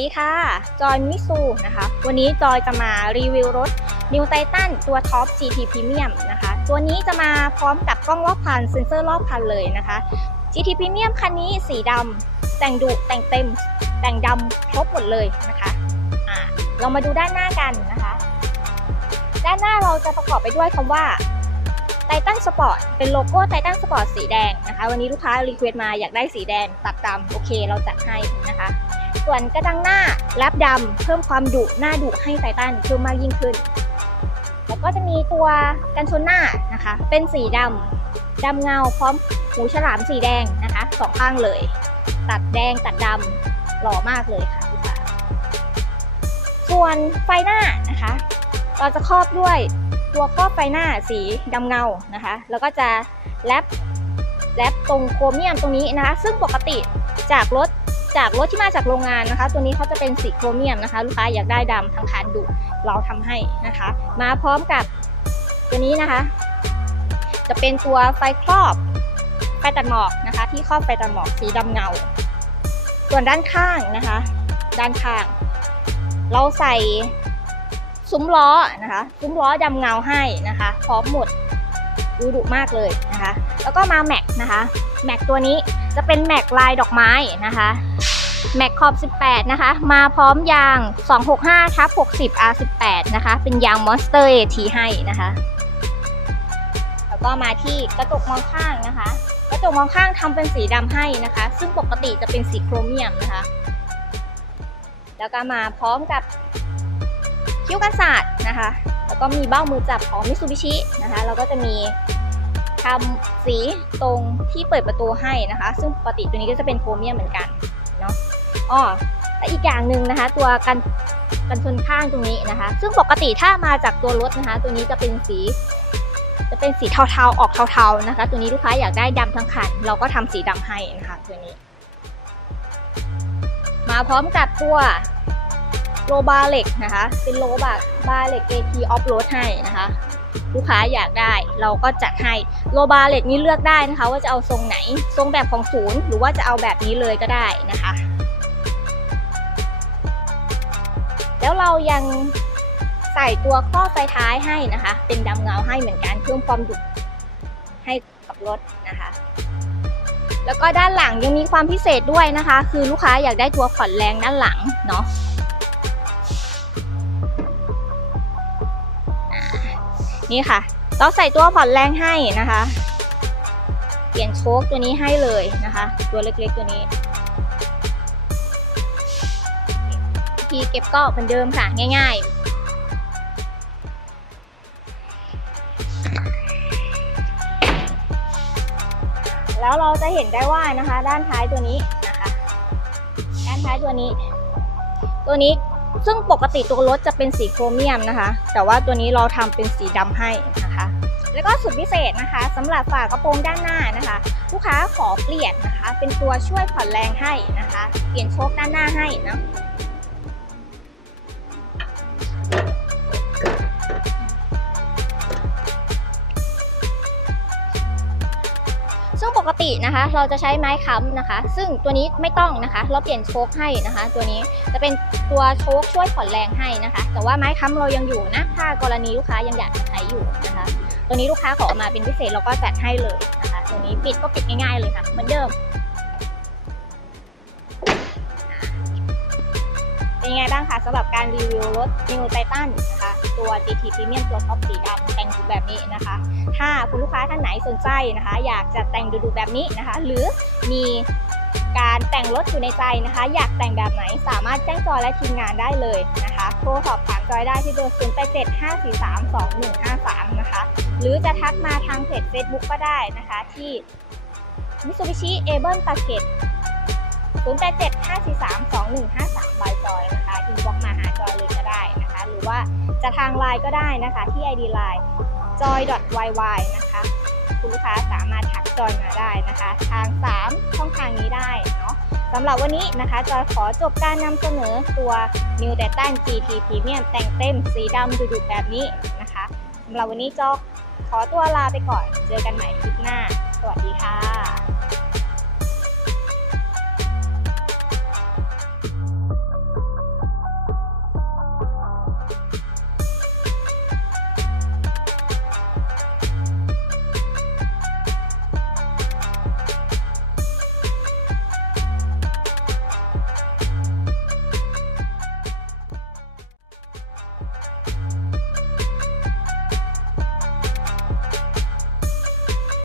ดีค่ะ จอยมิซูนะคะ วันนี้จอยจะมารีวิวรถ New Titan ตัวท็อป GT Premium นะคะ ตัวนี้จะมาพร้อมกับกล้องรอบคันเซ็นเซอร์รอบคันเลยนะคะ GT Premium คันนี้สีดำแต่งดุแต่งเต็ม แต่งดำครบหมดเลยนะคะอ่าเรามาดูด้านหน้ากันนะคะ ด้านหน้าเราจะประกอบไปด้วยคำว่า Titan Sport เป็นโลโก้ Titan Sport สีแดงนะคะ วันนี้ลูกค้ารีเควสต์มาอยากได้สีแดงตัดดำโอเคเราจัดให้นะคะ ส่วนกระจังหน้าแลบดำเพิ่มความดุหน้าดุให้ไททันเพิ่มมากยิ่งขึ้น แล้วก็จะมีตัวกันชนหน้านะคะ เป็นสีดำดำเงาพร้อมหูฉลามสีแดงนะคะสองข้างเลย ตัดแดงตัดดำหล่อมากเลยค่ะลูกค้าส่วนไฟหน้านะคะ เราจะครอบด้วยตัวครอบไฟหน้าสีดำเงานะคะ แล้วก็จะแลบแลบตรงโครเมียมตรงนี้นะคะ ซึ่งปกติจากรถ จากรถที่มาจากโรงงานนะคะ ตัวนี้เขาจะเป็นสีโครเมียมนะคะ ลูกค้าอยากได้ดำทั้งคันดุเราทำให้นะคะ มาพร้อมกับตัวนี้นะคะ จะเป็นตัวไฟครอบไฟตัดหมอกนะคะ ที่ครอบไฟตัดหมอกสีดำเงา ส่วนด้านข้างนะคะ ด้านข้าง เราใส่ซุ้มล้อนะคะซุ้มล้อดำเงาให้นะคะ พร้อมหมดดูดุมากเลยนะคะ แล้วก็มาแม็กนะคะแม็กตัวนี้ จะเป็นแม็กลายดอกไม้นะคะแม็กขอบ 18 นะคะ มาพร้อมยาง 265ทับ60 R18 นะคะ เป็นยาง Monster AT ให้นะคะ แล้วก็มาที่กระจกมองข้างนะคะ กระจกมองข้างทำเป็นสีดำให้นะคะ ซึ่งปกติจะเป็นสีโครเมียมนะคะ แล้วก็มาพร้อมกับคิ้วกันศาสตร์นะคะ แล้วก็มีเบ้ามือจับของมิ t ซูบิชินะคะ แล้วก็จะมี ทำสีตรงที่เปิดประตูให้นะคะ ซึ่งปกติตัวนี้ก็จะเป็นโครเมียมเหมือนกันเนาะอ๋อและอีกอย่างหนึ่งนะคะ ตัวกันกันชนข้างตรงนี้นะคะ ซึ่งปกติถ้ามาจากตัวรถนะคะ ตัวนี้จะเป็นสี จะเป็นสีเทาๆออกเทาๆนะคะ ตัวนี้ลูกค้าอยากได้ดำทั้งคัน เราก็ทำสีดำให้นะคะตัวนี้ มาพร้อมกับตัวโลบาเล็กนะคะ เป็นโลบาบาเล็ก AT off road ให้นะคะ ลูกค้าอยากได้เราก็จัดให้โลบาเล็กนี้เลือกได้นะคะ ว่าจะเอาทรงไหน ทรงแบบของศูนย์หรือว่าจะเอาแบบนี้เลยก็ได้นะคะ แล้วเรายังใส่ตัวครอไฟท้ายให้นะคะ เป็นดำเงาให้เหมือนกันเพิ่มความดุให้กับรถนะคะแล้วก็ด้านหลังยังมีความพิเศษด้วยนะคะ คือลูกค้าอยากได้ตัวผ่อนแรงด้านหลังเนาะ นี่ค่ะ เราใส่ตัวผ่อนแรงให้นะคะ เปลี่ยนโชคตัวนี้ให้เลยนะคะ ตัวเล็กๆตัวนี้ทีเก็บก็เหมือนเดิมค่ะง่าย ๆแล้วเราจะเห็นได้ว่านะคะ ด้านท้ายตัวนี้นะคะ ด้านท้ายตัวนี้ ตัวนี้ ซึ่งปกติตัวรถจะเป็นสีโครเมียมนะคะ แต่ว่าตัวนี้เราทำเป็นสีดำให้นะคะ แล้วก็สุดพิเศษนะคะสำหรับฝากระโปรงด้านหน้านะคะ ลูกค้าขอเปลี่ยนนะคะ เป็นตัวช่วยผ่อนแรงให้นะคะ เปลี่ยนโชคด้านหน้าให้นะ ตินะคะ เราจะใช้ไม้ค้ำนะคะ ซึ่งตัวนี้ไม่ต้องนะคะ เราเปลี่ยนโชคให้นะคะ ตัวนี้จะเป็นตัวโชคช่วยผ่อนแรงให้นะคะ แต่ว่าไม้ค้ำเรายังอยู่นะ ถ้ากรณีลูกค้ายังอยากใช้อยู่นะคะ ตัวนี้ลูกค้าขอมาเป็นพิเศษเราก็จัดให้เลยนะคะ ตัวนี้ปิดก็ปิดง่ายๆเลยค่ะ เหมือนเดิม เป็นไงบ้างคะสำหรับการรีวิวรถ New Titan นะคะ ตัว GT Premium ตัวท็อปสีดำแต่งดูแบบนี้นะคะ ถ้าคุณลูกค้าท่านไหนสนใจนะคะ อยากจะแต่งดูๆแบบนี้นะคะ หรือมีการแต่งรถอยู่ในใจนะคะ อยากแต่งแบบไหนสามารถแจ้งจอยและทีมงานได้เลยนะคะโทรสอบถามจอยได้ที่เบอร์0 8 7 5 4 3 2 1 5 3 นะคะ หรือจะทักมาทางเพจ Facebook ก็ได้นะคะที่ Mitsubishi Able Target 0 8 7 5 4 3 2 1 5ะทางไลน์ก็ได้นะคะ ที่ ID Line joy.yy นะคะ คุณลูกค้าสามารถทักจอยมาได้นะคะ ทาง 3 ช่องทางนี้ได้เนาะสำหรับวันนี้นะคะจอยขอจบการนำเสนอตัว New d a t a GT Premium แต่งเต็มสีดำดุๆแบบนี้นะคะสำหรับวันนี้จอยขอตัวลาไปก่อน เจอกันใหม่คลิปหน้า สวัสดีค่ะ